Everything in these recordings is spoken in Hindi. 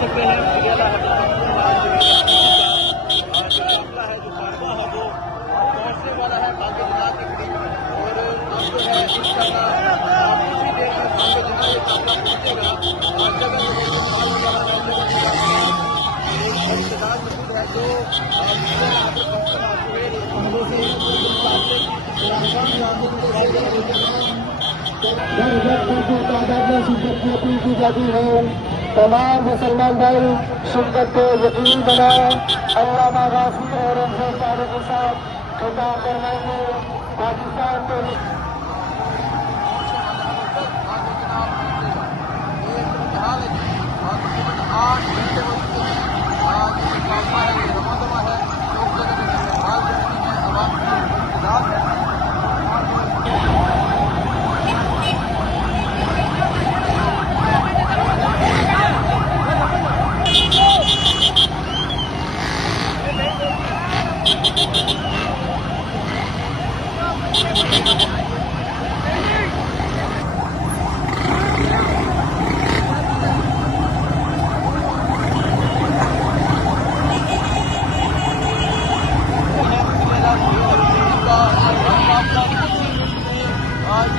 सकते हैं पटियाला जो काफिला है, जो कारवां है, वो पहुंचने वाला है बागे जनाब के करीब। और अब जो है इंशाअल्लाह कुछ ही देर में बागे जनाब ये काफिला पहुंचेगा। जगह जगह से माल वगैरह है, जगह जगह एक बड़ी तादाद मौजूद है जो यहाँ पर फंक्शन आते हुए तादाद में शिरकत की अपील की जाती है। तमाम मुसलमान भाई शिरकत को यकीनी बनाए। अल्लामा गाजी और अफजल साहब के साथ खिताब फरमाएंगे। पाकिस्तान को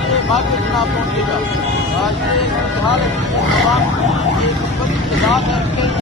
ये बागे जनाब पहुंचेगा। ये हाल है, एक बड़ी तादाद है।